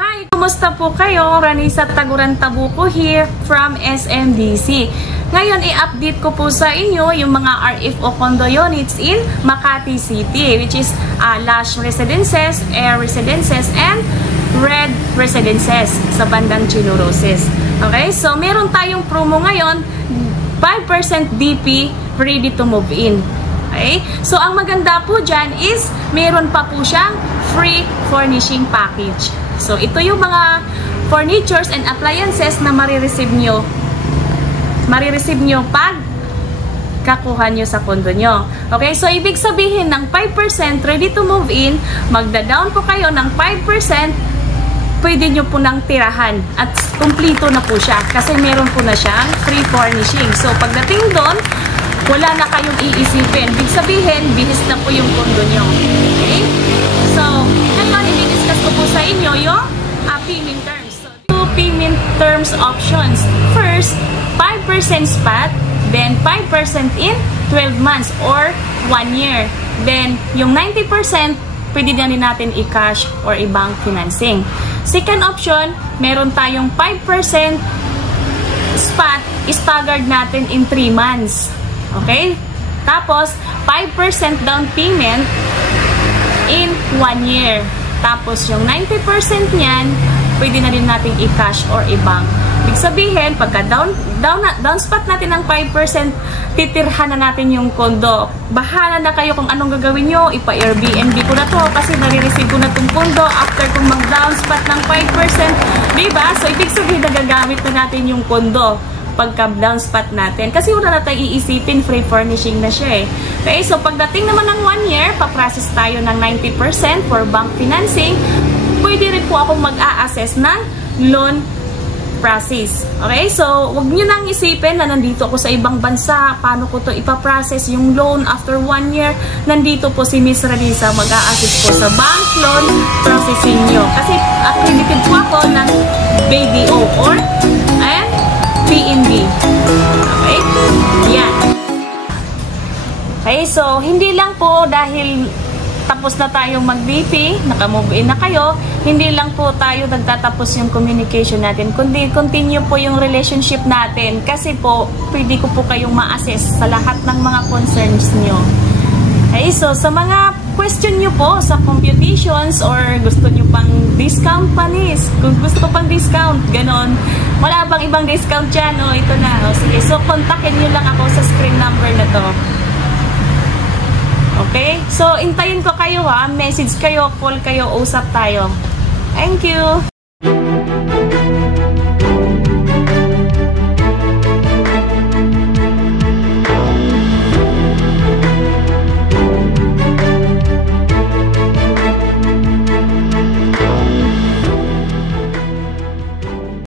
Hi! Kumusta po kayo? Ranisa Taguran Tabuco here from SMDC. Ngayon, i-update ko po sa inyo yung mga RFO condo units in Makati City, which is Lush Residences, Air Residences, and Red Residences sa bandang Chinuroses. Okay? So, meron tayong promo ngayon, 5% DP ready to move in. Okay? So, ang maganda po dyan is meron pa po siyang free furnishing package. So, ito yung mga furnitures and appliances na marireceive nyo pag kakuha nyo sa kondo nyo. Okay? So, ibig sabihin ng 5% ready to move in, magda-down po kayo ng 5%, pwede nyo po nang tirahan at kumplito na po siya kasi meron po na siyang free furnishing. So, pagdating doon, wala na kayong iisipin. Ibig sabihin, bihis na po yung kondo nyo. Okay? So, ngayon, i-discuss ko po sa inyo yung payment terms. So, two payment terms options. First, 5% spot, then 5% in 12 months or 1 year. Then, yung 90%, pwede na rin natin i-cash or i-bank financing. Second option, meron tayong 5% spot, staggered natin in 3 months. Okay? Tapos, 5% down payment in 1 year. Tapos, yung 90% niyan, pwede na rin natin i-cash or i-bank. Ibig sabihin, pagka down spot natin ng 5%, titirhan na natin yung kondo. Bahala na kayo kung anong gagawin nyo. Ipa-Airbnb ko na to kasi nare-receive ko na itong kondo after kung mag-down spot ng 5%. Diba? So, ibig sabihin, nagagamit na natin yung kondo pagka down spot natin. Kasi wala na tayo iisipin, free furnishing na siya eh. Okay, so pagdating naman ng 1 year, paprocess tayo ng 90% for bank financing. Pwede rin po akong mag-a-assess ng loan process. Okay, so wag nyo nang isipin na nandito ako sa ibang bansa, paano ko to ipaprocess yung loan after 1 year. Nandito po si Miss Ranisa, mag-a-assist po sa bank loan processing nyo. Kasi accredited po ako ng BDO or PNB. Okay? Yan. Okay, so hindi lang po dahil tapos na tayong mag-BP, naka-move in na kayo, hindi lang po tayo nagtatapos yung communication natin, kundi continue po yung relationship natin kasi po, pwede ko po kayong ma-assess sa lahat ng mga concerns nyo. Okay, so sa mga question nyo po sa computations or gusto nyo pang discount panis, kung gusto ko pang discount, ganon, wala bang ibang discount dyan? O, ito na. O, sige, so kontakin nyo lang ako sa screen number na to. Okay? So, intayin ko kayo ha. Message kayo, call kayo, usap tayo. Thank you!